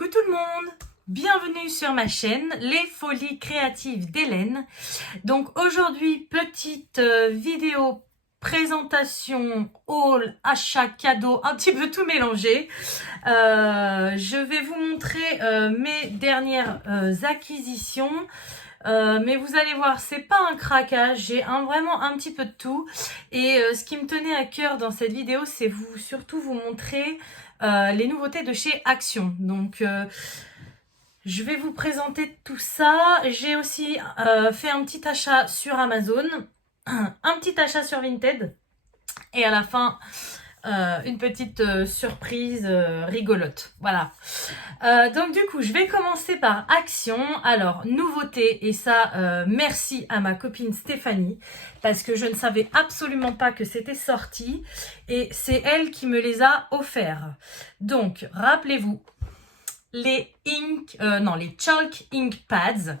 Coucou tout le monde, bienvenue sur ma chaîne Les Folies Créatives d'Hélène. Donc aujourd'hui, petite vidéo présentation, haul, achat, cadeau, un petit peu tout mélangé. Je vais vous montrer mes dernières acquisitions. Mais vous allez voir, c'est pas un craquage, j'ai vraiment un petit peu de tout. Et ce qui me tenait à cœur dans cette vidéo, c'est surtout vous montrer les nouveautés de chez Action. Donc je vais vous présenter tout ça. J'ai aussi fait un petit achat sur Amazon, un petit achat sur Vinted, et à la fin une petite surprise rigolote. Voilà. Donc du coup, je vais commencer par Action. Alors, nouveauté, et ça, merci à ma copine Stéphanie, parce que je ne savais absolument pas que c'était sorti, et c'est elle qui me les a offerts. Donc, rappelez-vous, les les Chalk Ink Pads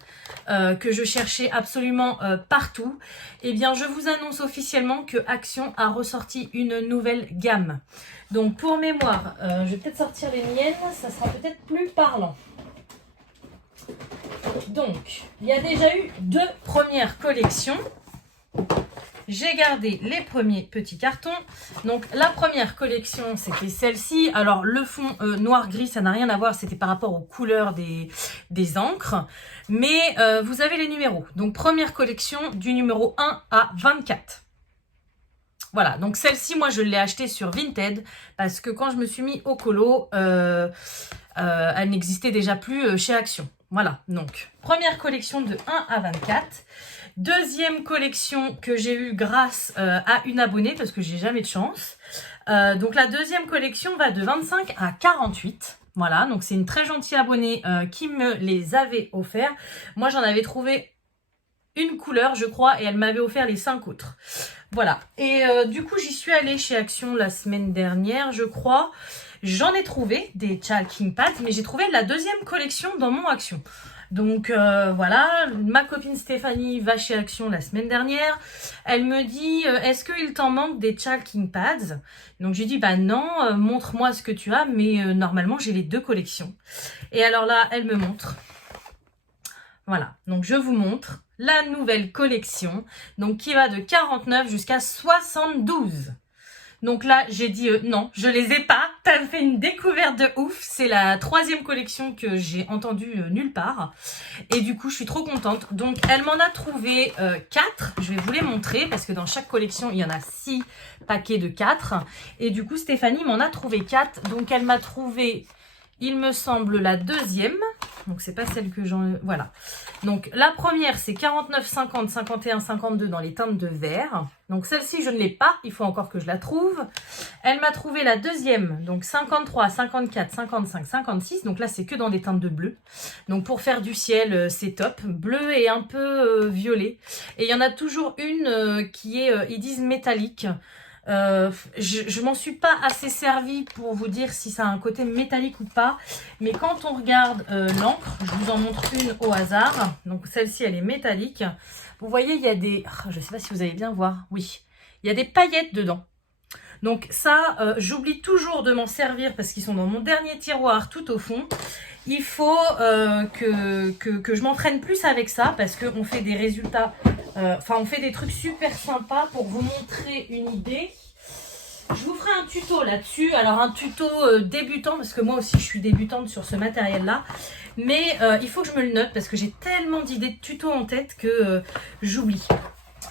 que je cherchais absolument partout, et bien je vous annonce officiellement que Action a ressorti une nouvelle gamme. Donc pour mémoire, je vais peut-être sortir les miennes, ça sera peut-être plus parlant. Donc il y a déjà eu 2 premières collections. J'ai gardé les premiers petits cartons. Donc la première collection, c'était celle-ci. Alors le fond noir-gris, ça n'a rien à voir, c'était par rapport aux couleurs des encres. Mais vous avez les numéros. Donc première collection du numéro 1 à 24. Voilà, donc celle-ci, moi je l'ai achetée sur Vinted parce que quand je me suis mis au colo, elle n'existait déjà plus chez Action. Voilà, donc première collection de 1 à 24. Deuxième collection que j'ai eue grâce à une abonnée parce que j'ai jamais de chance. Donc la deuxième collection va de 25 à 48. Voilà, donc c'est une très gentille abonnée qui me les avait offerts. Moi j'en avais trouvé une couleur je crois et elle m'avait offert les 5 autres. Voilà, et du coup j'y suis allée chez Action la semaine dernière je crois. J'en ai trouvé des Chalk Ink Pads, mais j'ai trouvé la deuxième collection dans mon Action. Donc voilà, ma copine Stéphanie va chez Action la semaine dernière. Elle me dit, est-ce qu'il t'en manque des Chalk Ink Pads? Donc j'ai dit, bah non, montre-moi ce que tu as, mais normalement j'ai les 2 collections. Et alors là, elle me montre. Voilà, donc je vous montre la nouvelle collection, donc qui va de 49 jusqu'à 72. Donc là, j'ai dit non, je les ai pas. T'as fait une découverte de ouf. C'est la 3e collection que j'ai entendue nulle part. Et du coup, je suis trop contente. Donc, elle m'en a trouvé 4. Je vais vous les montrer parce que dans chaque collection, il y en a 6 paquets de 4. Et du coup, Stéphanie m'en a trouvé 4. Donc, elle m'a trouvé, il me semble, la deuxième. Donc, c'est pas celle que j'en... Voilà. Donc, la première, c'est 49, 50, 51, 52 dans les teintes de vert. Donc, celle-ci, je ne l'ai pas. Il faut encore que je la trouve. Elle m'a trouvé la deuxième. Donc, 53, 54, 55, 56. Donc, là, c'est que dans des teintes de bleu. Donc, pour faire du ciel, c'est top. Bleu et un peu violet. Et il y en a toujours une qui est, ils disent métallique. Je m'en suis pas assez servie pour vous dire si ça a un côté métallique ou pas, mais quand on regarde l'encre, je vous en montre une au hasard. Donc celle-ci elle est métallique, vous voyez il y a des, je sais pas si vous allez bien voir, oui, il y a des paillettes dedans. Donc ça, j'oublie toujours de m'en servir parce qu'ils sont dans mon dernier tiroir tout au fond. Il faut que je m'entraîne plus avec ça parce qu'on fait des résultats, on fait des trucs super sympas pour vous montrer une idée. Je vous ferai un tuto là-dessus. Alors un tuto débutant parce que moi aussi je suis débutante sur ce matériel-là. Mais il faut que je me le note parce que j'ai tellement d'idées de tutos en tête que j'oublie.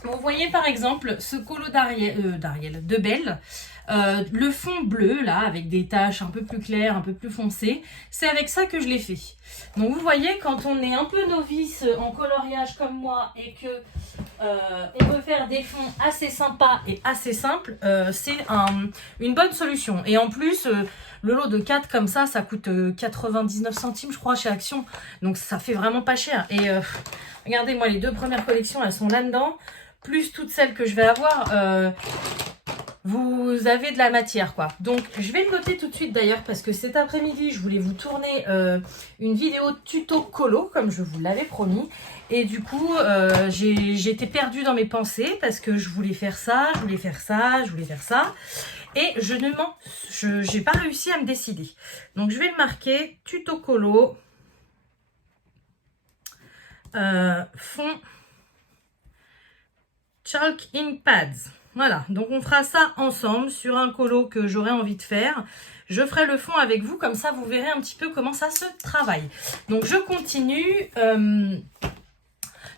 Vous voyez par exemple ce colo de Belle, le fond bleu là avec des taches un peu plus claires, un peu plus foncées, c'est avec ça que je l'ai fait. Donc vous voyez quand on est un peu novice en coloriage comme moi et que on veut faire des fonds assez sympas et assez simples, c'est une bonne solution. Et en plus le lot de 4 comme ça coûte 99 centimes je crois chez Action, donc ça fait vraiment pas cher. Et regardez moi les 2 premières collections elles sont là-dedans, plus toutes celles que je vais avoir. vous avez de la matière quoi. Donc je vais le noter tout de suite d'ailleurs parce que cet après-midi je voulais vous tourner une vidéo tuto colo comme je vous l'avais promis. Et du coup j'ai été perdue dans mes pensées parce que je voulais faire ça, je voulais faire ça, je voulais faire ça. Et je n'ai pas réussi à me décider. Donc je vais le marquer tuto colo fond chalk ink pads. Voilà, donc on fera ça ensemble sur un colo que j'aurais envie de faire. Je ferai le fond avec vous, comme ça vous verrez un petit peu comment ça se travaille. Donc je continue.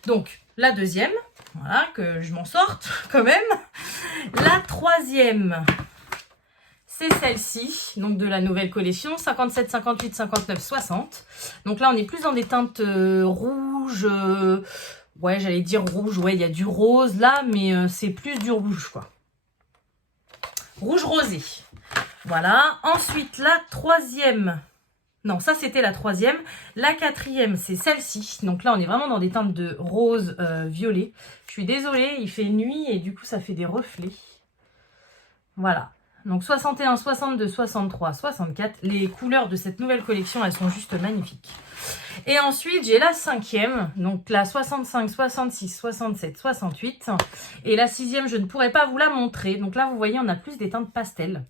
Donc la deuxième, voilà, que je m'en sorte quand même. La troisième, c'est celle-ci, donc de la nouvelle collection, 57, 58, 59, 60. Donc là on est plus dans des teintes rouges. Ouais, j'allais dire rouge, ouais, il y a du rose là, mais c'est plus du rouge, quoi. Rouge rosé. Voilà. Ensuite, la troisième. Non, ça, c'était la troisième. La quatrième, c'est celle-ci. Donc là, on est vraiment dans des teintes de rose violet. Je suis désolée, il fait nuit et du coup, ça fait des reflets. Voilà. Donc 61, 62, 63, 64. Les couleurs de cette nouvelle collection, elles sont juste magnifiques. Et ensuite, j'ai la cinquième, donc la 65, 66, 67, 68. Et la sixième, je ne pourrais pas vous la montrer. Donc là, vous voyez, on a plus des teintes pastel.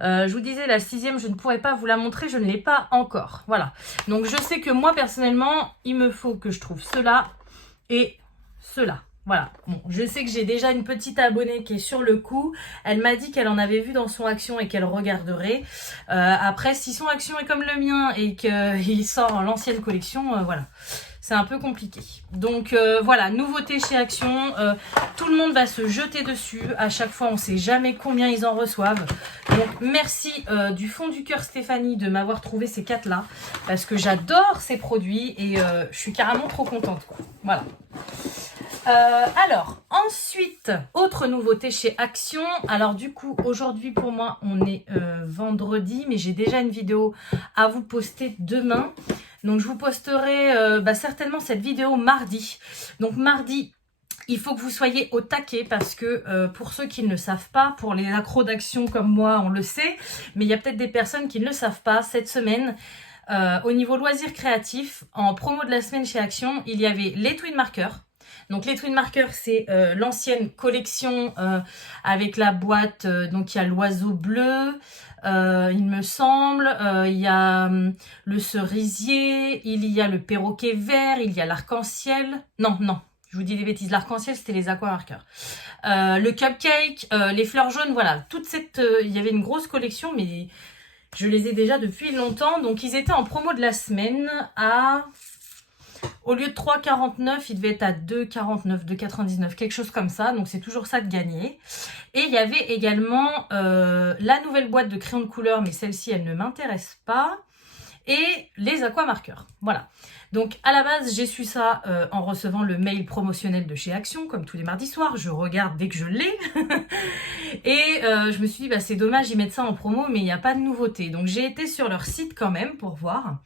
Je vous disais, la sixième, je ne pourrais pas vous la montrer, je ne l'ai pas encore. Voilà. Donc je sais que moi, personnellement, il me faut que je trouve cela et cela. Voilà, bon, je sais que j'ai déjà une petite abonnée qui est sur le coup. Elle m'a dit qu'elle en avait vu dans son action et qu'elle regarderait. Après, si son action est comme le mien et qu'il sort l'ancienne collection, voilà, c'est un peu compliqué. Donc voilà, nouveauté chez Action. Tout le monde va se jeter dessus. À chaque fois, on ne sait jamais combien ils en reçoivent. Donc merci du fond du cœur Stéphanie de m'avoir trouvé ces 4 là. Parce que j'adore ces produits et je suis carrément trop contente, quoi. Voilà. Alors, ensuite, autre nouveauté chez Action. Alors du coup, aujourd'hui pour moi, on est vendredi, mais j'ai déjà une vidéo à vous poster demain. Donc je vous posterai certainement cette vidéo mardi. Donc mardi, il faut que vous soyez au taquet parce que pour ceux qui ne le savent pas, pour les accros d'Action comme moi, on le sait. Mais il y a peut-être des personnes qui ne le savent pas. Cette semaine, au niveau loisirs créatifs, en promo de la semaine chez Action, il y avait les Twin Markers. Donc les Twin Markers, c'est l'ancienne collection avec la boîte, donc il y a l'oiseau bleu, il me semble, il y a le cerisier, il y a le perroquet vert, il y a l'arc-en-ciel. Non, je vous dis des bêtises, l'arc-en-ciel c'était les aqua markers. Le cupcake, les fleurs jaunes, voilà, toute cette... il y avait une grosse collection, mais je les ai déjà depuis longtemps. Donc ils étaient en promo de la semaine à... Au lieu de 3,49, il devait être à 2,49, 2,99, quelque chose comme ça. Donc c'est toujours ça de gagner. Et il y avait également la nouvelle boîte de crayons de couleur, mais celle-ci, elle ne m'intéresse pas. Et les aquamarqueurs. Voilà. Donc à la base, j'ai su ça en recevant le mail promotionnel de chez Action, comme tous les mardis soirs. Je regarde dès que je l'ai. Et je me suis dit, bah, c'est dommage, ils mettent ça en promo, mais il n'y a pas de nouveauté. Donc j'ai été sur leur site quand même pour voir.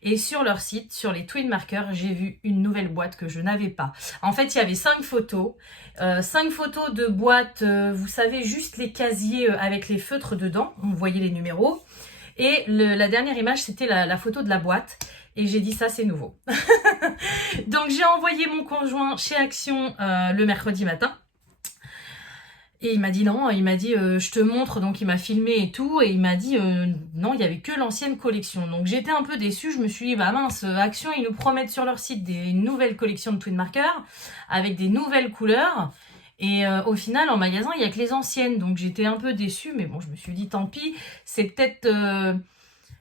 Et sur leur site, sur les Twin Markers, j'ai vu une nouvelle boîte que je n'avais pas. En fait, il y avait 5 photos. 5 photos de boîtes, vous savez, juste les casiers avec les feutres dedans. On voyait les numéros. Et la dernière image, c'était la photo de la boîte. Et j'ai dit, ça, c'est nouveau. Donc, j'ai envoyé mon conjoint chez Action le mercredi matin. Et il m'a dit non, il m'a dit je te montre, donc il m'a filmé et tout, et il m'a dit non, il n'y avait que l'ancienne collection. Donc j'étais un peu déçue, je me suis dit bah mince, Action, ils nous promettent sur leur site des nouvelles collections de Twin Markers avec des nouvelles couleurs. Et au final, en magasin, il n'y a que les anciennes, donc j'étais un peu déçue, mais bon, je me suis dit tant pis, c'est peut-être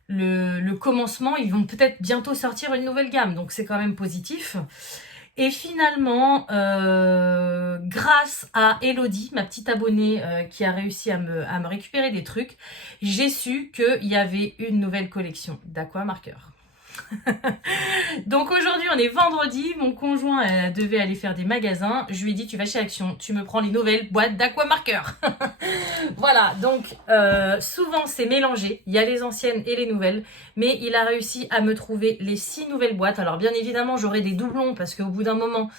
le commencement, ils vont peut-être bientôt sortir une nouvelle gamme, donc c'est quand même positif. Et finalement, grâce à Elodie, ma petite abonnée qui a réussi à me récupérer des trucs, j'ai su qu'il y avait une nouvelle collection d'aquamarkers. Donc aujourd'hui on est vendredi, mon conjoint devait aller faire des magasins, je lui ai dit tu vas chez Action, tu me prends les nouvelles boîtes d'aquamarqueur. Voilà, donc souvent c'est mélangé, il y a les anciennes et les nouvelles, mais il a réussi à me trouver les 6 nouvelles boîtes. Alors bien évidemment j'aurai des doublons parce qu'au bout d'un moment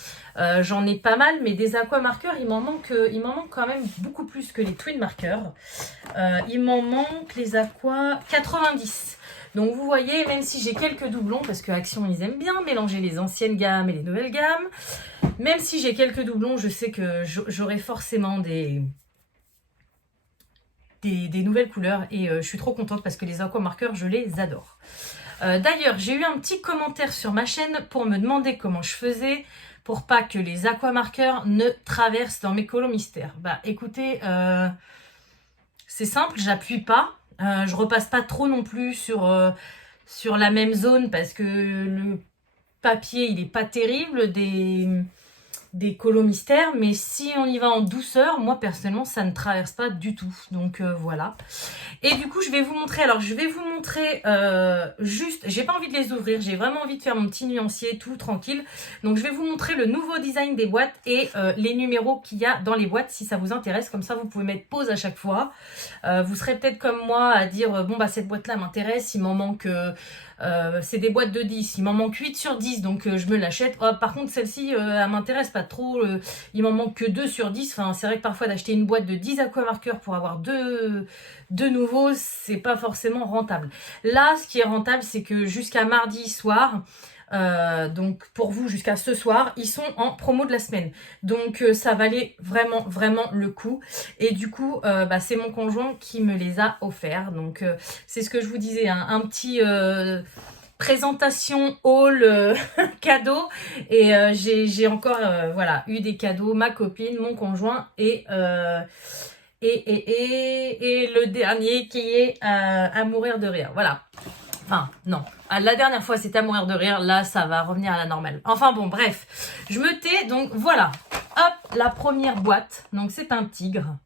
j'en ai pas mal, mais des aquamarqueurs il m'en manque quand même beaucoup plus que les twin marqueurs. Il m'en manque les aqua 90. Donc vous voyez, même si j'ai quelques doublons, parce que Action ils aiment bien mélanger les anciennes gammes et les nouvelles gammes, même si j'ai quelques doublons, je sais que j'aurai forcément des nouvelles couleurs et je suis trop contente parce que les aquamarqueurs je les adore. D'ailleurs j'ai eu un petit commentaire sur ma chaîne pour me demander comment je faisais pour pas que les aquamarqueurs ne traversent dans mes colos mystères. Bah écoutez, c'est simple, j'appuie pas. Je repasse pas trop non plus sur la même zone parce que le papier il est pas terrible des colos mystères, mais si on y va en douceur, moi personnellement ça ne traverse pas du tout. Donc voilà. Et du coup je vais vous montrer, alors je vais vous montrer juste, j'ai pas envie de les ouvrir, j'ai vraiment envie de faire mon petit nuancier tout tranquille. Donc je vais vous montrer le nouveau design des boîtes et les numéros qu'il y a dans les boîtes si ça vous intéresse. Comme ça vous pouvez mettre pause à chaque fois. Vous serez peut-être comme moi à dire bon bah cette boîte là m'intéresse, il m'en manque c'est des boîtes de 10, il m'en manque 8 sur 10 donc je me l'achète. Oh, par contre celle-ci elle m'intéresse pas trop, il m'en manque que 2 sur 10. Enfin c'est vrai que parfois d'acheter une boîte de 10 aquamarqueurs pour avoir deux nouveaux, c'est pas forcément rentable. Là ce qui est rentable c'est que jusqu'à mardi soir, donc pour vous jusqu'à ce soir, ils sont en promo de la semaine. Donc ça valait vraiment le coup. Et du coup, bah, c'est mon conjoint qui me les a offerts. Donc c'est ce que je vous disais, hein, un petit présentation haul cadeau. Et j'ai encore voilà, eu des cadeaux, ma copine, mon conjoint et le dernier qui est à mourir de rire. Voilà. Enfin, non. La dernière fois, c'était à mourir de rire. Là, ça va revenir à la normale. Enfin bon, bref. Je me tais. Donc, voilà. Hop, la première boîte. Donc, c'est un tigre.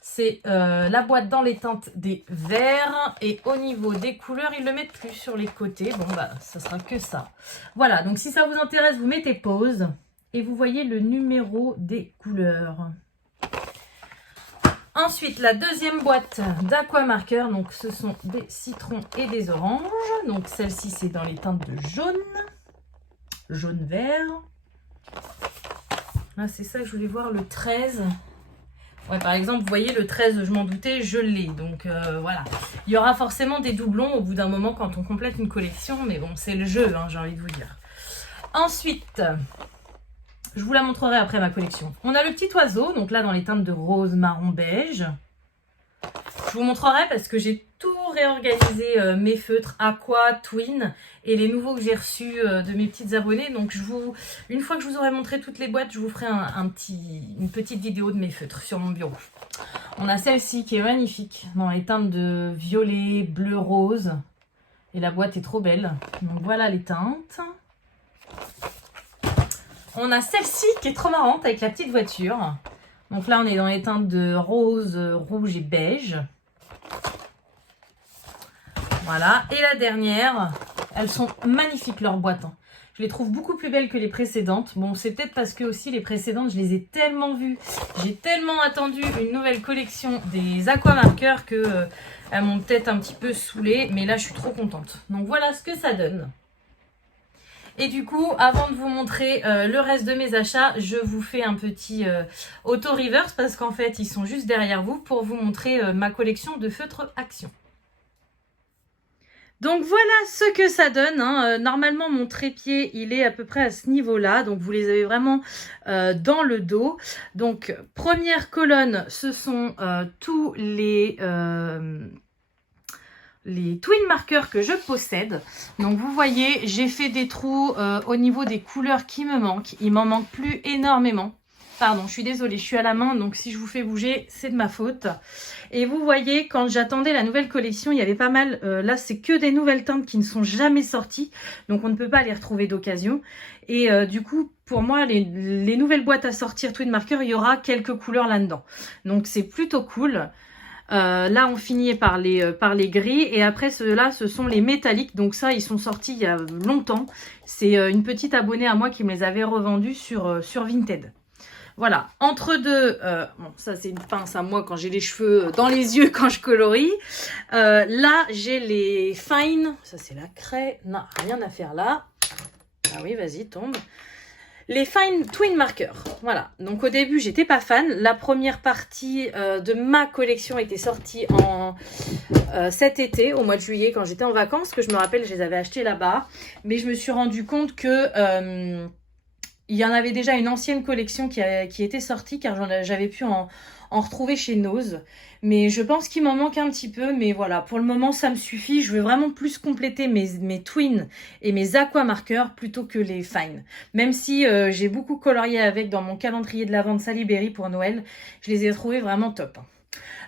C'est la boîte dans les teintes des verts. Et au niveau des couleurs, ils le mettent plus sur les côtés. Bon, bah, ça sera que ça. Voilà. Donc, si ça vous intéresse, vous mettez pause. Et vous voyez le numéro des couleurs. Ensuite, la deuxième boîte d'aquamarqueur, donc ce sont des citrons et des oranges. Donc celle-ci, c'est dans les teintes de jaune, jaune-vert. Là, c'est ça que je voulais voir, le 13. Ouais, par exemple, vous voyez, le 13, je m'en doutais, je l'ai. Donc voilà. Il y aura forcément des doublons au bout d'un moment quand on complète une collection. Mais bon, c'est le jeu, hein, j'ai envie de vous dire. Ensuite... je vous la montrerai après ma collection. On a le petit oiseau, donc là dans les teintes de rose, marron, beige. Je vous montrerai parce que j'ai tout réorganisé, mes feutres aqua, twin et les nouveaux que j'ai reçus de mes petites abonnées. Donc une fois que je vous aurai montré toutes les boîtes, je vous ferai une petite vidéo de mes feutres sur mon bureau. On a celle-ci qui est magnifique dans les teintes de violet, bleu, rose. Et la boîte est trop belle. Donc voilà les teintes. On a celle-ci qui est trop marrante avec la petite voiture. Donc là, on est dans les teintes de rose, rouge et beige. Voilà. Et la dernière, elles sont magnifiques leurs boîtes. Hein. Je les trouve beaucoup plus belles que les précédentes. Bon, c'est peut-être parce que aussi les précédentes, je les ai tellement vues. J'ai tellement attendu une nouvelle collection des aquamarqueurs que elles m'ont peut-être un petit peu saoulée. Mais là, je suis trop contente. Donc voilà ce que ça donne. Et du coup, avant de vous montrer le reste de mes achats, je vous fais un petit auto-reverse parce qu'en fait, ils sont juste derrière vous pour vous montrer ma collection de feutres Action. Donc voilà ce que ça donne. Hein. Normalement, mon trépied, il est à peu près à ce niveau-là. Donc vous les avez vraiment dans le dos. Donc première colonne, ce sont tous les twin marqueurs que je possède. Donc vous voyez, j'ai fait des trous au niveau des couleurs qui me manquent. Il m'en manque plus énormément. Pardon, je suis désolée, je suis à la main, donc si je vous fais bouger, c'est de ma faute. Et vous voyez, quand j'attendais la nouvelle collection, il y avait pas mal, là c'est que des nouvelles teintes qui ne sont jamais sorties, donc on ne peut pas les retrouver d'occasion. Et du coup, pour moi, les nouvelles boîtes à sortir Twin Marker, il y aura quelques couleurs là-dedans. Donc c'est plutôt cool. Là, on finit par les gris. Et après, ceux-là, ce sont les métalliques. Donc ça, ils sont sortis il y a longtemps. C'est une petite abonnée à moi qui me les avait revendus sur Vinted. Voilà, entre deux, bon, ça c'est une pince à moi quand j'ai les cheveux dans les yeux quand je colorie. Là, j'ai les Fine, ça c'est la craie, non, rien à faire là. Ah oui, vas-y, tombe. Les Fine Twin Markers, voilà. Donc au début, j'étais pas fan. La première partie de ma collection était sortie cet été, au mois de juillet, quand j'étais en vacances, que je me rappelle, je les avais achetés là-bas. Mais je me suis rendu compte que... il y en avait déjà une ancienne collection qui était sortie car j'avais pu en retrouver chez Nose. Mais je pense qu'il m'en manque un petit peu. Mais voilà, pour le moment, ça me suffit. Je veux vraiment plus compléter mes Twin et mes Aqua Markers plutôt que les Fine. Même si j'ai beaucoup colorié avec dans mon calendrier de l'Avent de Salisbury pour Noël. Je les ai trouvés vraiment top.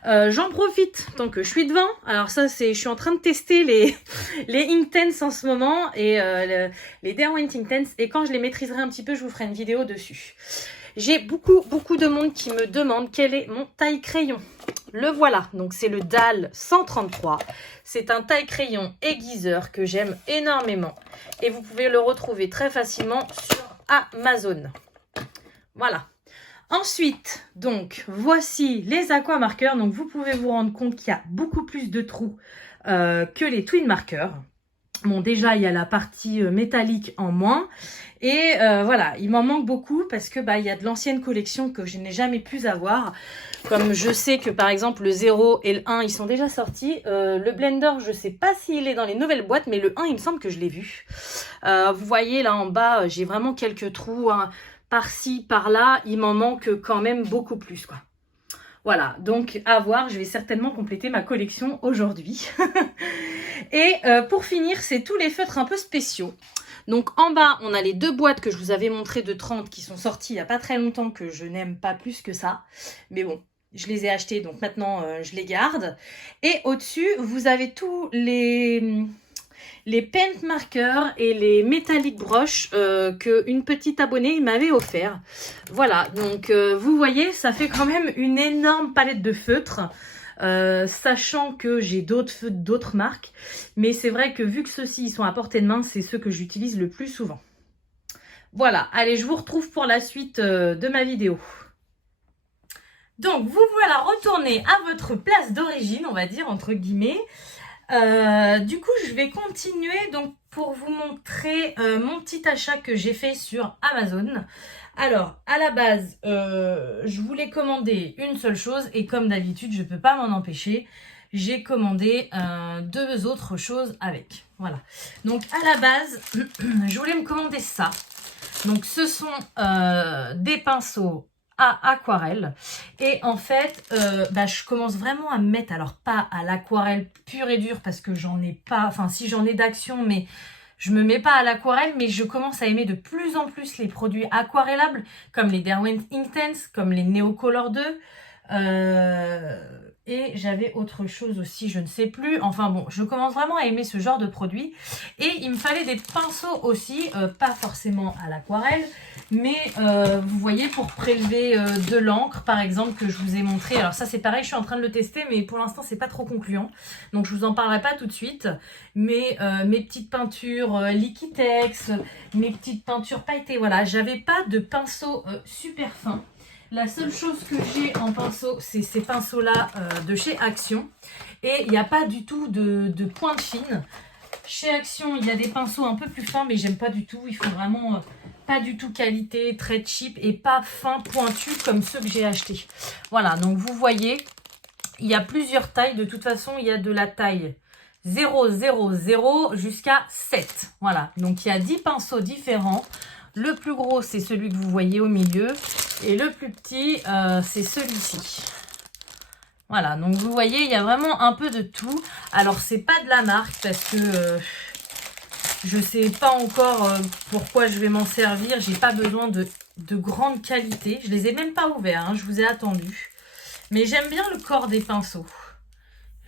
J'en profite tant que je suis devant. Alors ça, je suis en train de tester les Inktense en ce moment et les Derwent Inktense. Et quand je les maîtriserai un petit peu, je vous ferai une vidéo dessus. J'ai beaucoup de monde qui me demande quel est mon taille crayon. Le voilà, donc c'est le DAL 133. C'est un taille crayon aiguiseur que j'aime énormément. Et vous pouvez le retrouver très facilement sur Amazon. Voilà. Ensuite, donc, voici les Aqua Markers. Donc, vous pouvez vous rendre compte qu'il y a beaucoup plus de trous que les Twin Markers. Bon, déjà, il y a la partie métallique en moins. Et voilà, il m'en manque beaucoup parce que il y a de l'ancienne collection que je n'ai jamais pu avoir. Comme je sais que, par exemple, le 0 et le 1, ils sont déjà sortis. Le Blender, je ne sais pas s'il est dans les nouvelles boîtes, mais le 1, il me semble que je l'ai vu. Vous voyez, là en bas, j'ai vraiment quelques trous, hein. Par-ci, par-là, il m'en manque quand même beaucoup plus, quoi. Voilà, donc à voir, je vais certainement compléter ma collection aujourd'hui. Et pour finir, c'est tous les feutres un peu spéciaux. Donc en bas, on a les deux boîtes que je vous avais montrées de 30 qui sont sorties il n'y a pas très longtemps, que je n'aime pas plus que ça. Mais bon, je les ai achetées, donc maintenant je les garde. Et au-dessus, vous avez tous les paint markers et les metallic brush qu'une petite abonnée m'avait offert. Voilà, donc vous voyez, ça fait quand même une énorme palette de feutres. Sachant que j'ai d'autres feutres d'autres marques. Mais c'est vrai que vu que ceux-ci sont à portée de main, c'est ceux que j'utilise le plus souvent. Voilà, allez, je vous retrouve pour la suite de ma vidéo. Donc, vous voilà retourné à votre place d'origine, on va dire, entre guillemets. Du coup, je vais continuer donc pour vous montrer mon petit achat que j'ai fait sur Amazon. Alors, à la base, je voulais commander une seule chose et comme d'habitude, je ne peux pas m'en empêcher. J'ai commandé deux autres choses avec. Voilà. Donc, à la base, je voulais me commander ça. Donc, ce sont des pinceaux à aquarelle et en fait je commence vraiment à me mettre, alors pas à l'aquarelle pure et dure parce que j'en ai pas, enfin si j'en ai d'action, mais je me mets pas à l'aquarelle, mais je commence à aimer de plus en plus les produits aquarellables comme les Derwent Inktense, comme les Neocolor 2 et j'avais autre chose aussi, je ne sais plus. Enfin bon, je commence vraiment à aimer ce genre de produit. Et il me fallait des pinceaux aussi, pas forcément à l'aquarelle, mais vous voyez, pour prélever de l'encre, par exemple, que je vous ai montré. Alors ça, c'est pareil, je suis en train de le tester, mais pour l'instant, c'est pas trop concluant. Donc, je vous en parlerai pas tout de suite. Mais mes petites peintures Liquitex, mes petites peintures pailletées, voilà. J'avais pas de pinceau super fin. La seule chose que j'ai en pinceau, c'est ces pinceaux-là de chez Action. Et il n'y a pas du tout de pointe fine. Chez Action, il y a des pinceaux un peu plus fins, mais j'aime pas du tout. Ils font vraiment pas du tout qualité, très cheap et pas fin, pointu comme ceux que j'ai achetés. Voilà, donc vous voyez, il y a plusieurs tailles. De toute façon, il y a de la taille 0, 0, 0 jusqu'à 7. Voilà, donc il y a 10 pinceaux différents. Le plus gros, c'est celui que vous voyez au milieu. Et le plus petit, c'est celui-ci. Voilà, donc vous voyez, il y a vraiment un peu de tout. Alors, c'est pas de la marque parce que je sais pas encore pourquoi je vais m'en servir. J'ai pas besoin de grande qualité. Je les ai même pas ouverts, hein, je vous ai attendu. Mais j'aime bien le corps des pinceaux.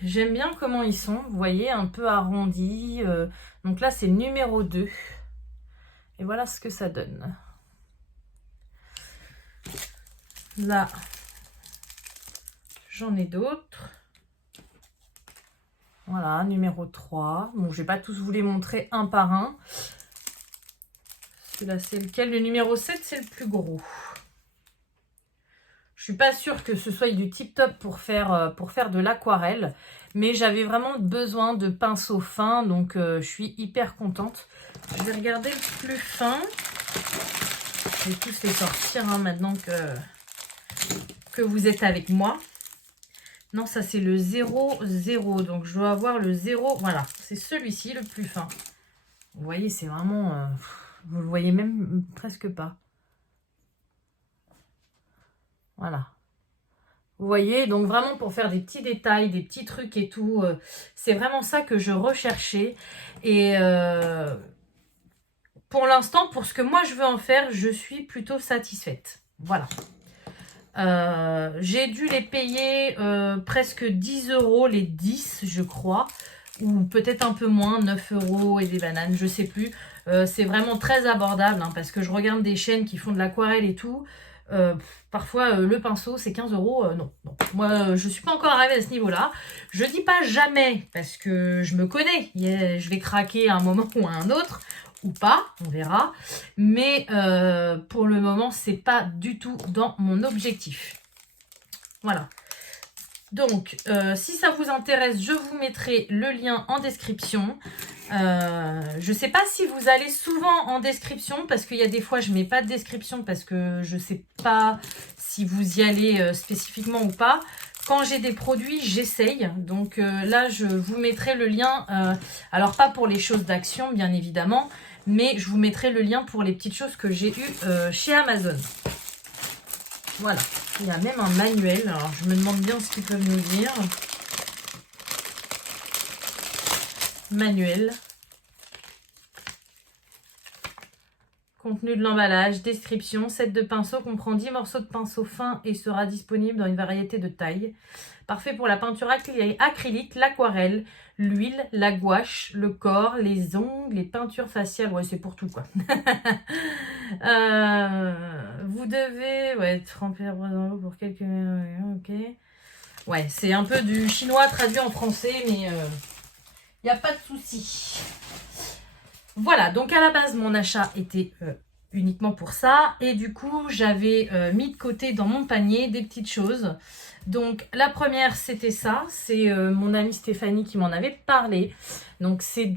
J'aime bien comment ils sont. Vous voyez, un peu arrondis. Donc là, c'est le numéro 2. Et voilà ce que ça donne. Là, j'en ai d'autres. Voilà, numéro 3. Bon, je vais pas tous vous les montrer un par un. Celui-là, c'est lequel? Le numéro 7, c'est le plus gros. Je suis pas sûre que ce soit du tip top pour faire de l'aquarelle. Mais j'avais vraiment besoin de pinceaux fins. Donc, je suis hyper contente. Je vais regarder le plus fin. Je vais tous les sortir hein, maintenant que vous êtes avec moi. Non, ça c'est le 0,0. Donc, je dois avoir le 0. Voilà, c'est celui-ci le plus fin. Vous voyez, c'est vraiment... vous le voyez même presque pas. Voilà. Vous voyez, donc vraiment pour faire des petits détails, des petits trucs et tout. C'est vraiment ça que je recherchais. Et pour l'instant, pour ce que moi je veux en faire, je suis plutôt satisfaite. Voilà. J'ai dû les payer presque 10 € les 10, je crois. Ou peut-être un peu moins, 9 € et des bananes, je sais plus. C'est vraiment très abordable hein, parce que je regarde des chaînes qui font de l'aquarelle et tout. Parfois, le pinceau, c'est 15 €. Non. Moi, je suis pas encore arrivée à ce niveau-là. Je dis pas jamais parce que je me connais. Je vais craquer à un moment ou à un autre. Ou pas, on verra. Mais pour le moment, c'est pas du tout dans mon objectif. Voilà. Donc, si ça vous intéresse, je vous mettrai le lien en description. Je ne sais pas si vous allez souvent en description, parce qu'il y a des fois, je ne mets pas de description, parce que je ne sais pas si vous y allez spécifiquement ou pas. Quand j'ai des produits, j'essaye. Donc là, je vous mettrai le lien. Alors, pas pour les choses d'action, bien évidemment, mais je vous mettrai le lien pour les petites choses que j'ai eues chez Amazon. Voilà. Il y a même un manuel. Alors, je me demande bien ce qu'ils peuvent nous dire. Manuel. Contenu de l'emballage, description. Set de pinceaux comprend 10 morceaux de pinceau fin et sera disponible dans une variété de tailles. Parfait pour la peinture acrylique, l'aquarelle, l'huile, la gouache, le corps, les ongles, les peintures faciales. Ouais, c'est pour tout, quoi. Vous devez tremper la brosse dans l'eau pour quelques minutes. Ok. Ouais, c'est un peu du chinois traduit en français, mais il n'y a pas de souci. Voilà, donc à la base, mon achat était uniquement pour ça. Et du coup, j'avais mis de côté dans mon panier des petites choses. Donc, la première, c'était ça. C'est mon amie Stéphanie qui m'en avait parlé. Donc, c'est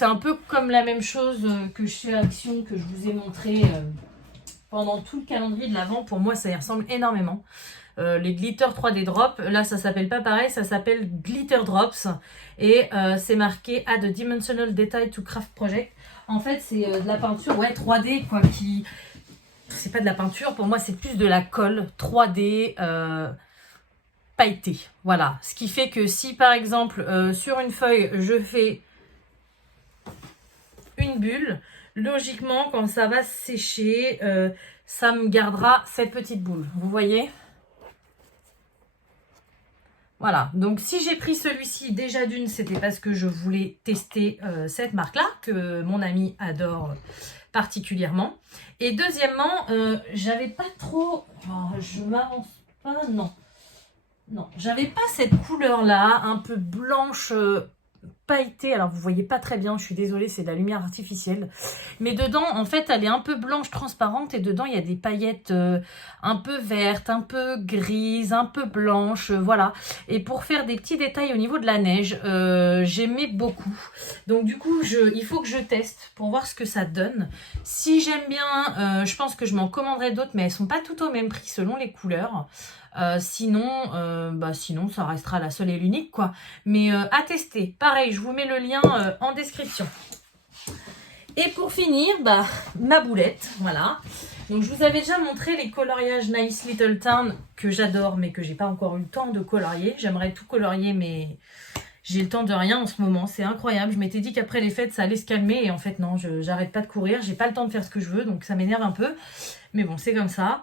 un peu comme la même chose que chez Action, que je vous ai montré pendant tout le calendrier de l'Avent. Pour moi, ça y ressemble énormément. Les Glitter 3D Drops, là ça s'appelle pas pareil, ça s'appelle Glitter Drops et c'est marqué Add a Dimensional Detail to Craft Project. En fait c'est de la peinture 3D quoi, qui c'est pas de la peinture, pour moi c'est plus de la colle 3D pailletée. Voilà, ce qui fait que si par exemple sur une feuille je fais une bulle, logiquement quand ça va sécher ça me gardera cette petite boule, vous voyez. Voilà, donc si j'ai pris celui-ci, déjà d'une, c'était parce que je voulais tester cette marque-là, que mon ami adore particulièrement. Et deuxièmement, j'avais pas trop... Oh, je m'avance pas, non. Non, j'avais pas cette couleur-là, un peu blanche... pailletée, alors vous voyez pas très bien, je suis désolée, c'est de la lumière artificielle, mais dedans en fait elle est un peu blanche transparente et dedans il y a des paillettes un peu vertes, un peu grises, un peu blanches, voilà, et pour faire des petits détails au niveau de la neige, j'aimais beaucoup, donc du coup il faut que je teste pour voir ce que ça donne. Si j'aime bien, je pense que je m'en commanderai d'autres, mais elles sont pas toutes au même prix selon les couleurs. Sinon ça restera la seule et l'unique quoi. Mais à tester. Pareil, je vous mets le lien en description. Et pour finir, ma boulette, voilà. Donc je vous avais déjà montré les coloriages Nice Little Town que j'adore, mais que j'ai pas encore eu le temps de colorier. J'aimerais tout colorier, mais j'ai le temps de rien en ce moment. C'est incroyable. Je m'étais dit qu'après les fêtes, ça allait se calmer. Et en fait, non, j'arrête pas de courir. J'ai pas le temps de faire ce que je veux, donc ça m'énerve un peu. Mais bon, c'est comme ça.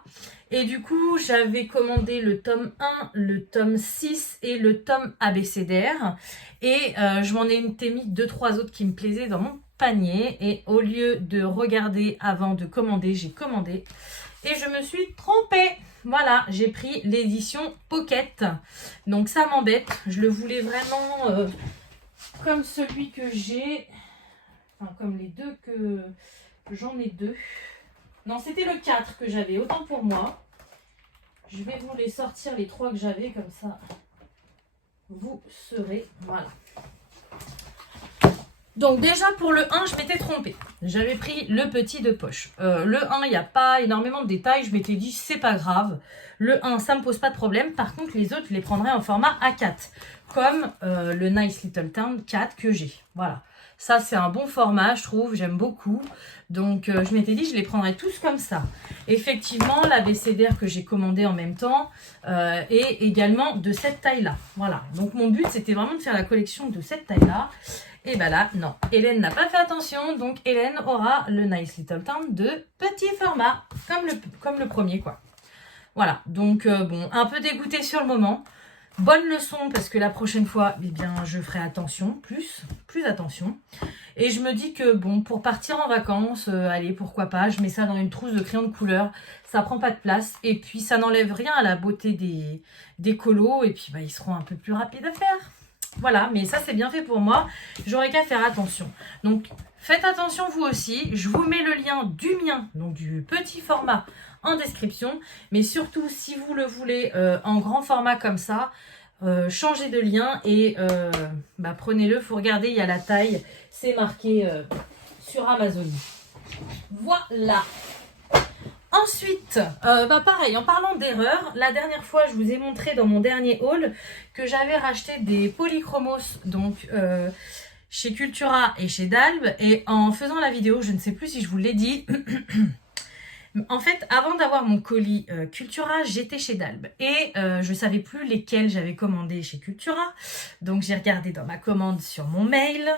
Et du coup, j'avais commandé le tome 1, le tome 6 et le tome abécédaire. Et je m'en étais mis 2-3 autres qui me plaisaient dans mon panier. Et au lieu de regarder avant de commander, j'ai commandé. et je me suis trompée. Voilà, j'ai pris l'édition Pocket. Donc ça m'embête. Je le voulais vraiment comme celui que j'ai. Enfin, comme les deux que j'en ai deux. Non, c'était le 4 que j'avais, autant pour moi. Je vais vous les sortir, les 3 que j'avais, comme ça, vous serez, voilà. Donc déjà pour le 1, je m'étais trompée. J'avais pris le petit de poche. Le 1, il n'y a pas énormément de détails. Je m'étais dit, c'est pas grave. Le 1, ça me pose pas de problème. Par contre, les autres, je les prendrai en format A4. Comme le Nice Little Town 4 que j'ai. Voilà. Ça, c'est un bon format, je trouve. J'aime beaucoup. Donc, je m'étais dit, je les prendrais tous comme ça. Effectivement, l'abécédaire que j'ai commandé en même temps est également de cette taille-là. Voilà. Donc, mon but, c'était vraiment de faire la collection de cette taille-là. Et ben là, non. Hélène n'a pas fait attention. Donc, Hélène aura le Nice Little Town de petit format. Comme le premier, quoi. Voilà. Donc, bon, un peu dégoûtée sur le moment. Bonne leçon parce que la prochaine fois, eh bien, je ferai attention, plus attention. Et je me dis que bon, pour partir en vacances, allez, pourquoi pas, je mets ça dans une trousse de crayons de couleur, ça prend pas de place. Et puis, ça n'enlève rien à la beauté des colos. Et puis, bah, ils seront un peu plus rapides à faire. Voilà, mais ça, c'est bien fait pour moi. J'aurais qu'à faire attention. Donc, faites attention vous aussi. Je vous mets le lien du mien, donc du petit format, en description. Mais surtout, si vous le voulez en grand format comme ça, changez de lien et bah, prenez-le. Il faut regarder, il y a la taille. C'est marqué sur Amazon. Voilà. Ensuite, bah pareil, en parlant d'erreurs, la dernière fois, je vous ai montré dans mon dernier haul que j'avais racheté des polychromos, donc chez Cultura et chez Dalb. Et en faisant la vidéo, je ne sais plus si je vous l'ai dit, en fait, avant d'avoir mon colis Cultura, j'étais chez Dalb. Et je ne savais plus lesquels j'avais commandé chez Cultura. Donc j'ai regardé dans ma commande sur mon mail.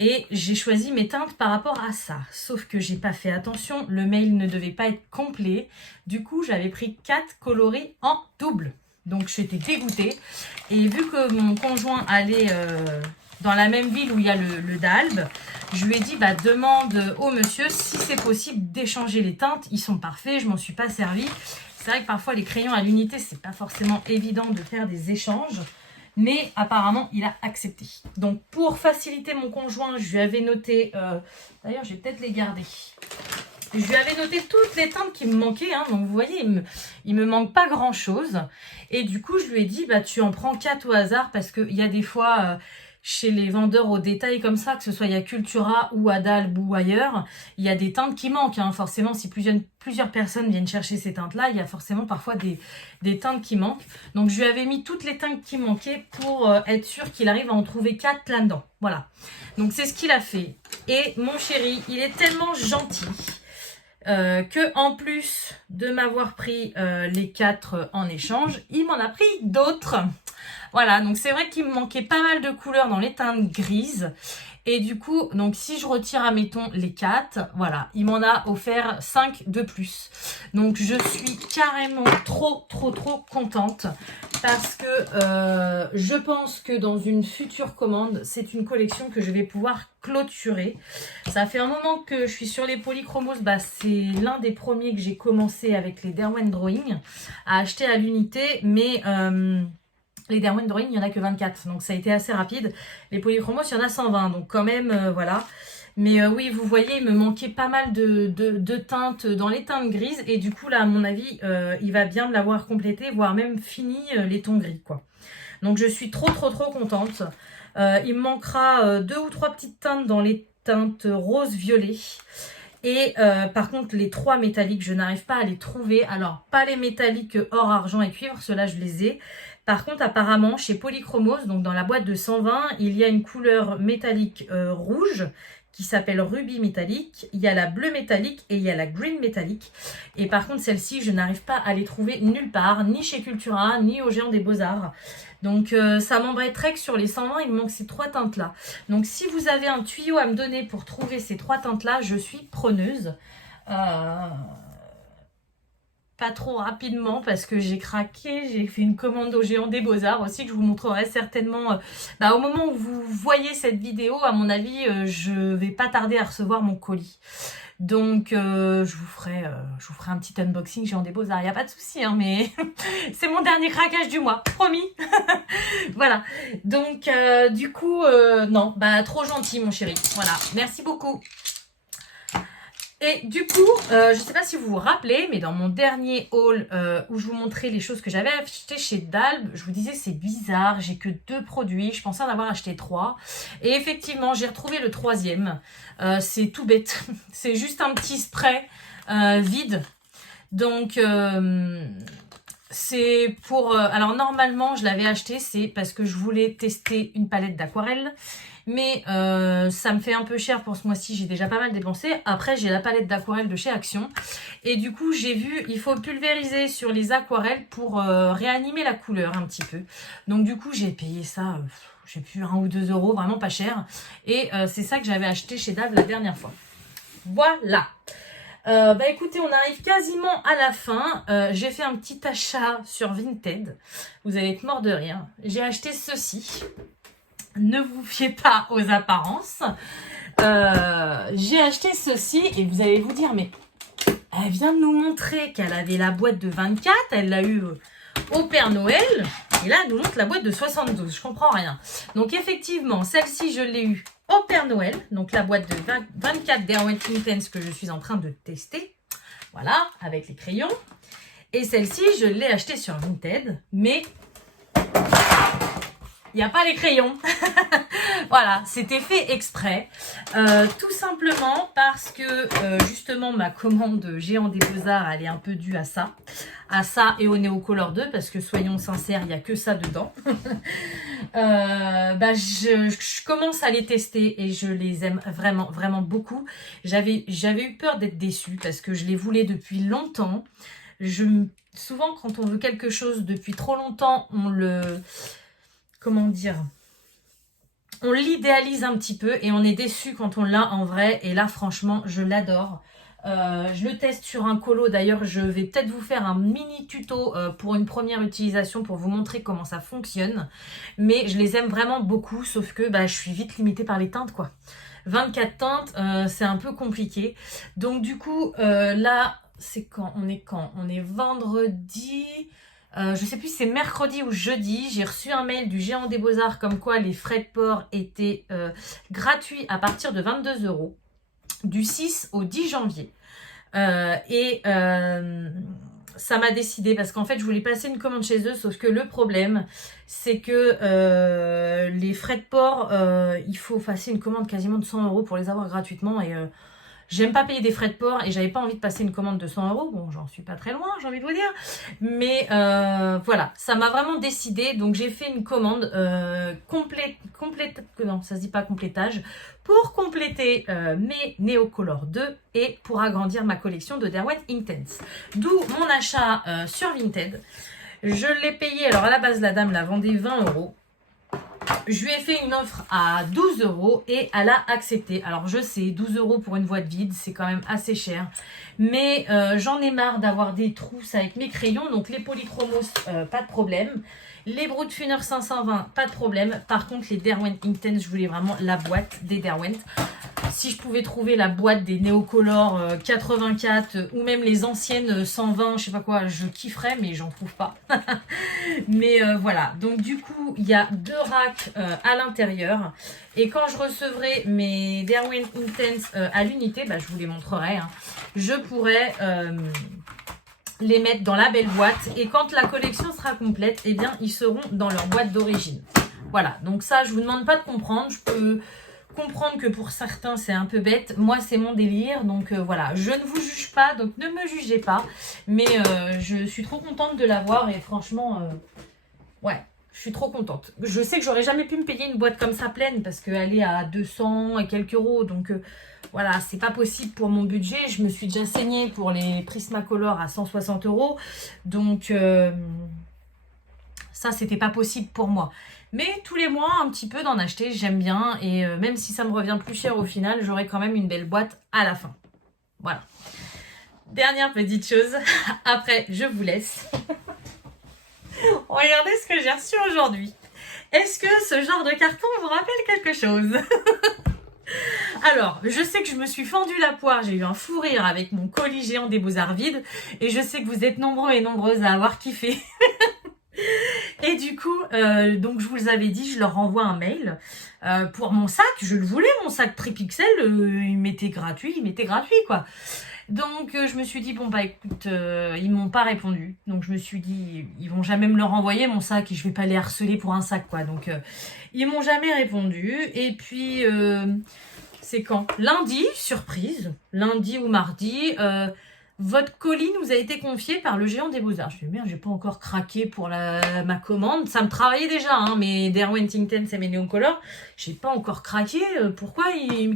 Et j'ai choisi mes teintes par rapport à ça. Sauf que j'ai pas fait attention, le mail ne devait pas être complet. Du coup, j'avais pris 4 coloris en double. Donc, j'étais dégoûtée. Et vu que mon conjoint allait dans la même ville où il y a le Dalb, je lui ai dit, bah, demande au monsieur si c'est possible d'échanger les teintes. Ils sont parfaits, je m'en suis pas servi. C'est vrai que parfois, les crayons à l'unité, c'est pas forcément évident de faire des échanges. Mais apparemment, il a accepté. Donc, pour faciliter mon conjoint, je lui avais noté... D'ailleurs, je vais peut-être les garder. Je lui avais noté toutes les teintes qui me manquaient. Hein, donc, vous voyez, il me manque pas grand-chose. Et du coup, je lui ai dit, bah, tu en prends 4 au hasard. Parce qu'il y a des fois, chez les vendeurs au détail comme ça, que ce soit il y a Cultura ou à Dalb ou ailleurs, il y a des teintes qui manquent. Hein. Forcément, si plusieurs personnes viennent chercher ces teintes-là, il y a forcément parfois des teintes qui manquent. Donc, je lui avais mis toutes les teintes qui manquaient pour être sûr qu'il arrive à en trouver 4 là-dedans. Voilà. Donc, c'est ce qu'il a fait. Et mon chéri, il est tellement gentil que en plus de m'avoir pris les 4 en échange, il m'en a pris d'autres. Voilà, donc c'est vrai qu'il me manquait pas mal de couleurs dans les teintes grises. Et du coup, donc si je retire, admettons, les 4, voilà, il m'en a offert 5 de plus. Donc je suis carrément trop contente parce que je pense que dans une future commande, c'est une collection que je vais pouvoir clôturer. Ça fait un moment que je suis sur les polychromos, bah, c'est l'un des premiers que j'ai commencé avec les Derwent Drawing à acheter à l'unité, mais... les Derwent Drawing, il n'y en a que 24, donc ça a été assez rapide. Les polychromos, il y en a 120, donc quand même, voilà. Mais oui, vous voyez, il me manquait pas mal de teintes dans les teintes grises. Et du coup, là, à mon avis, il va bien me l'avoir complété, voire même fini les tons gris, quoi. Donc, je suis trop contente. Il me manquera 2 ou 3 petites teintes dans les teintes rose-violet. Et par contre, les 3 métalliques, je n'arrive pas à les trouver. Alors, pas les métalliques or, argent et cuivre, ceux-là, je les ai. Par contre, apparemment, chez Polychromos, donc dans la boîte de 120, il y a une couleur métallique rouge qui s'appelle Ruby métallique. Il y a la bleue métallique et il y a la green métallique. Et par contre, celle-ci, je n'arrive pas à les trouver nulle part, ni chez Cultura, ni au Géant des Beaux-Arts. Donc, ça m'embêterait que sur les 120, il me manque ces 3 teintes-là. Donc, si vous avez un tuyau à me donner pour trouver ces 3 teintes-là, je suis preneuse. Pas trop rapidement parce que j'ai craqué, j'ai fait une commande au Géant des Beaux-Arts aussi que je vous montrerai certainement au moment où vous voyez cette vidéo. À mon avis, je vais pas tarder à recevoir mon colis. Donc je vous ferai un petit unboxing Géant des Beaux-Arts, il n'y a pas de souci, hein, mais c'est mon dernier craquage du mois, promis. Voilà, donc du coup, non, bah trop gentil mon chéri, voilà, merci beaucoup. Et du coup, je ne sais pas si vous vous rappelez, mais dans mon dernier haul où je vous montrais les choses que j'avais achetées chez Dalb, je vous disais c'est bizarre, j'ai que 2 produits, je pensais en avoir acheté 3. Et effectivement, j'ai retrouvé le 3e. C'est tout bête, c'est juste un petit spray vide. Donc, c'est pour... alors normalement, je l'avais acheté, c'est parce que je voulais tester une palette d'aquarelle. Mais ça me fait un peu cher pour ce mois-ci, j'ai déjà pas mal dépensé. Après, j'ai la palette d'aquarelle de chez Action. Et du coup, j'ai vu, il faut pulvériser sur les aquarelles pour réanimer la couleur un petit peu. Donc du coup, j'ai payé ça, j'ai plus 1 ou 2 euros, vraiment pas cher. Et c'est ça que j'avais acheté chez Dave la dernière fois. Voilà. Bah écoutez, on arrive quasiment à la fin. J'ai fait un petit achat sur Vinted. Vous allez être mort de rire. J'ai acheté ceci. Ne vous fiez pas aux apparences. J'ai acheté ceci et vous allez vous dire, mais elle vient de nous montrer qu'elle avait la boîte de 24, elle l'a eu au Père Noël, et là elle nous montre la boîte de 72, je comprends rien. Donc effectivement, celle-ci je l'ai eue au Père Noël, donc la boîte de 24 Derwent Intense que je suis en train de tester, voilà, avec les crayons. Et celle-ci, je l'ai achetée sur Vinted, mais il n'y a pas les crayons. Voilà, c'était fait exprès. Tout simplement parce que justement ma commande Géant des Beaux-Arts, elle est un peu due à ça. À ça et au Neocolor 2, parce que soyons sincères, il n'y a que ça dedans. Bah, je commence à les tester et je les aime vraiment, vraiment beaucoup. J'avais eu peur d'être déçue parce que je les voulais depuis longtemps. Souvent, quand on veut quelque chose depuis trop longtemps, on le... Comment dire, on l'idéalise un petit peu et on est déçu quand on l'a en vrai. Et là, franchement, je l'adore. Je le teste sur un colo. D'ailleurs, je vais peut-être vous faire un mini tuto pour une première utilisation pour vous montrer comment ça fonctionne. Mais je les aime vraiment beaucoup, sauf que bah, je suis vite limitée par les teintes, quoi. 24 teintes, c'est un peu compliqué. Donc du coup, là, c'est quand? On est vendredi... je sais plus si c'est mercredi ou jeudi, j'ai reçu un mail du Géant des Beaux-Arts comme quoi les frais de port étaient gratuits à partir de 22 euros du 6 au 10 janvier. Ça m'a décidé parce qu'en fait je voulais passer une commande chez eux, sauf que le problème c'est que les frais de port, il faut passer une commande quasiment de 100 euros pour les avoir gratuitement et... j'aime pas payer des frais de port et j'avais pas envie de passer une commande de 100 euros. Bon, j'en suis pas très loin, j'ai envie de vous dire. Mais voilà, ça m'a vraiment décidé. Donc, j'ai fait une commande non, ça se dit pas complétage. Pour compléter mes Neocolor 2 et pour agrandir ma collection de Derwent Intense. D'où mon achat sur Vinted. Je l'ai payé, alors à la base, la dame l'a vendait 20 euros. Je lui ai fait une offre à 12 euros et elle a accepté. Alors je sais, 12 euros pour une boîte vide, c'est quand même assez cher. Mais j'en ai marre d'avoir des trousses avec mes crayons. Donc les Polychromos, pas de problème. Les Broodfunner 520, pas de problème. Par contre, les Derwent Intense, je voulais vraiment la boîte des Derwent. Si je pouvais trouver la boîte des Neocolor 84 ou même les anciennes 120, je sais pas quoi, je kifferais, mais j'en trouve pas. Mais voilà, donc du coup, il y a 2 racks à l'intérieur. Et quand je recevrai mes Derwent Intense à l'unité, bah, je vous les montrerai. Hein, je pourrai les mettre dans la belle boîte. Et quand la collection sera complète, eh bien, ils seront dans leur boîte d'origine. Voilà, donc ça, je vous demande pas de comprendre. Je peux comprendre que pour certains c'est un peu bête, moi c'est mon délire, donc voilà, je ne vous juge pas, donc ne me jugez pas, mais je suis trop contente de l'avoir et franchement, ouais, je suis trop contente. Je sais que j'aurais jamais pu me payer une boîte comme ça pleine parce qu'elle est à 200 et quelques euros, donc voilà, c'est pas possible pour mon budget. Je me suis déjà saignée pour les Prismacolor à 160 euros, donc ça c'était pas possible pour moi. Mais tous les mois, un petit peu d'en acheter, j'aime bien. Et même si ça me revient plus cher au final, j'aurai quand même une belle boîte à la fin. Voilà. Dernière petite chose. Après, je vous laisse. Regardez ce que j'ai reçu aujourd'hui. Est-ce que ce genre de carton vous rappelle quelque chose? Alors, je sais que je me suis fendu la poire, j'ai eu un fou rire avec mon colis géant des Beaux-Arts vide, et je sais que vous êtes nombreux et nombreuses à avoir kiffé. Et du coup, donc je vous l'avais dit, je leur envoie un mail pour mon sac. Je le voulais, mon sac Tripixel, il m'était gratuit quoi. Donc je me suis dit, bon bah écoute, ils m'ont pas répondu. Donc je me suis dit, ils vont jamais me le renvoyer mon sac et je vais pas les harceler pour un sac quoi. Donc ils m'ont jamais répondu. Et puis c'est quand? Lundi, surprise, lundi ou mardi, votre colis nous a été confié par le géant des Beaux-Arts. Je me dis, merde, j'ai pas encore craqué pour ma commande. Ça me travaillait déjà, hein, mes Derwent Intense et mes Neon Color. J'ai pas encore craqué. Pourquoi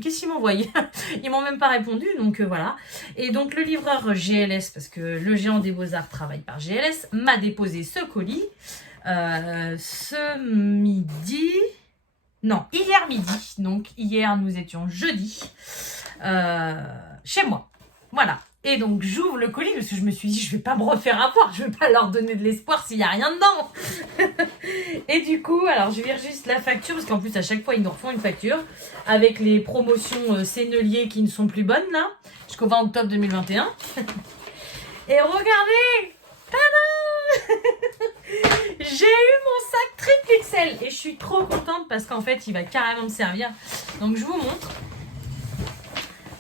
qu'est-ce qu'ils m'envoyaient? Ils m'ont même pas répondu, donc voilà. Et donc le livreur GLS, parce que le géant des Beaux-Arts travaille par GLS, m'a déposé ce colis ce midi. Non, hier midi. Donc hier, nous étions jeudi chez moi. Voilà. Et donc j'ouvre le colis parce que je me suis dit je vais pas me refaire avoir, je vais pas leur donner de l'espoir s'il y a rien dedans. Et du coup, alors je vire juste la facture parce qu'en plus à chaque fois ils nous refont une facture avec les promotions Sennelier qui ne sont plus bonnes là jusqu'au 20 octobre 2021. Et regardez, tada. J'ai eu mon sac Triple XL et je suis trop contente parce qu'en fait il va carrément me servir. Donc je vous montre.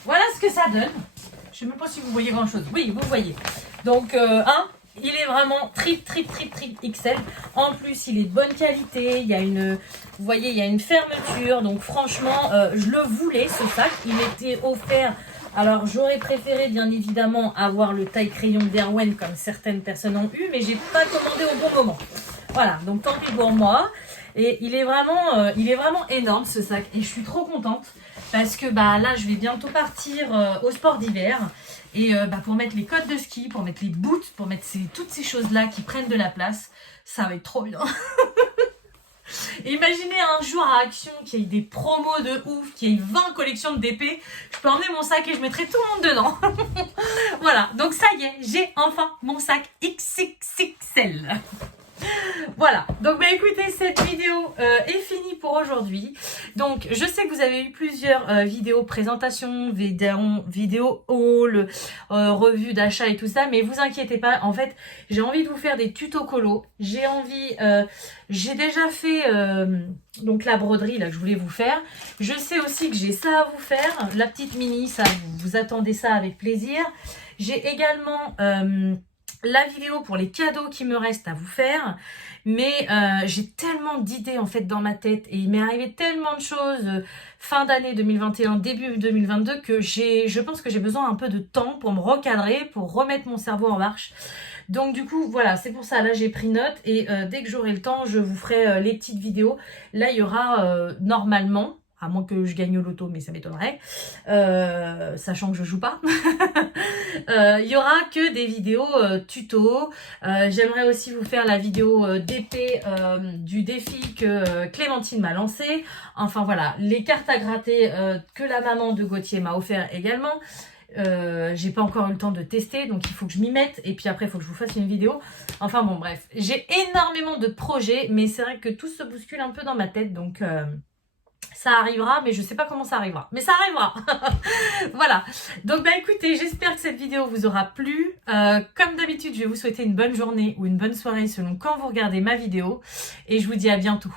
Voilà ce que ça donne. Je ne sais même pas si vous voyez grand chose. Oui, vous voyez. Donc, il est vraiment triple XL. En plus, il est de bonne qualité. Il y a une, vous voyez, il y a une fermeture. Donc, franchement, je le voulais, ce sac. Il était offert. Alors, j'aurais préféré, bien évidemment, avoir le taille crayon d'Erwan comme certaines personnes ont eu. Mais j'ai pas commandé au bon moment. Voilà, donc tant pis pour moi. Et il est vraiment énorme, ce sac. Et je suis trop contente. Parce que bah, là, je vais bientôt partir au sport d'hiver. Et pour mettre les cottes de ski, pour mettre les boots, pour mettre toutes ces choses-là qui prennent de la place, ça va être trop bien. Imaginez un jour à Action qu'il y ait des promos de ouf, qu'il y ait 20 collections de DP. Je peux emmener mon sac et je mettrai tout le monde dedans. Voilà, donc ça y est, j'ai enfin mon sac XXXL. Voilà, donc bah écoutez, cette vidéo est finie pour aujourd'hui. Donc je sais que vous avez eu plusieurs vidéos présentations, vidéos haul, revues d'achat et tout ça, mais vous inquiétez pas, en fait j'ai envie de vous faire des tutos colo. J'ai déjà fait donc la broderie là que je voulais vous faire. Je sais aussi que j'ai ça à vous faire, la petite mini, ça vous attendez ça avec plaisir. J'ai également la vidéo pour les cadeaux qui me restent à vous faire, mais j'ai tellement d'idées en fait dans ma tête et il m'est arrivé tellement de choses fin d'année 2021, début 2022 que je pense que j'ai besoin un peu de temps pour me recadrer, pour remettre mon cerveau en marche. Donc du coup voilà, c'est pour ça là j'ai pris note et dès que j'aurai le temps je vous ferai les petites vidéos. Là il y aura normalement, à moins que je gagne au loto, mais ça m'étonnerait, sachant que je joue pas. Il y aura que des vidéos tuto. J'aimerais aussi vous faire la vidéo d'épée du défi que Clémentine m'a lancé. Enfin voilà, les cartes à gratter que la maman de Gauthier m'a offert également. J'ai pas encore eu le temps de tester, donc il faut que je m'y mette et puis après il faut que je vous fasse une vidéo. Enfin bon bref, j'ai énormément de projets, mais c'est vrai que tout se bouscule un peu dans ma tête, donc ça arrivera, mais je sais pas comment ça arrivera. Mais ça arrivera. Voilà. Donc bah écoutez, j'espère que cette vidéo vous aura plu. Comme d'habitude, je vais vous souhaiter une bonne journée ou une bonne soirée selon quand vous regardez ma vidéo. Et je vous dis à bientôt.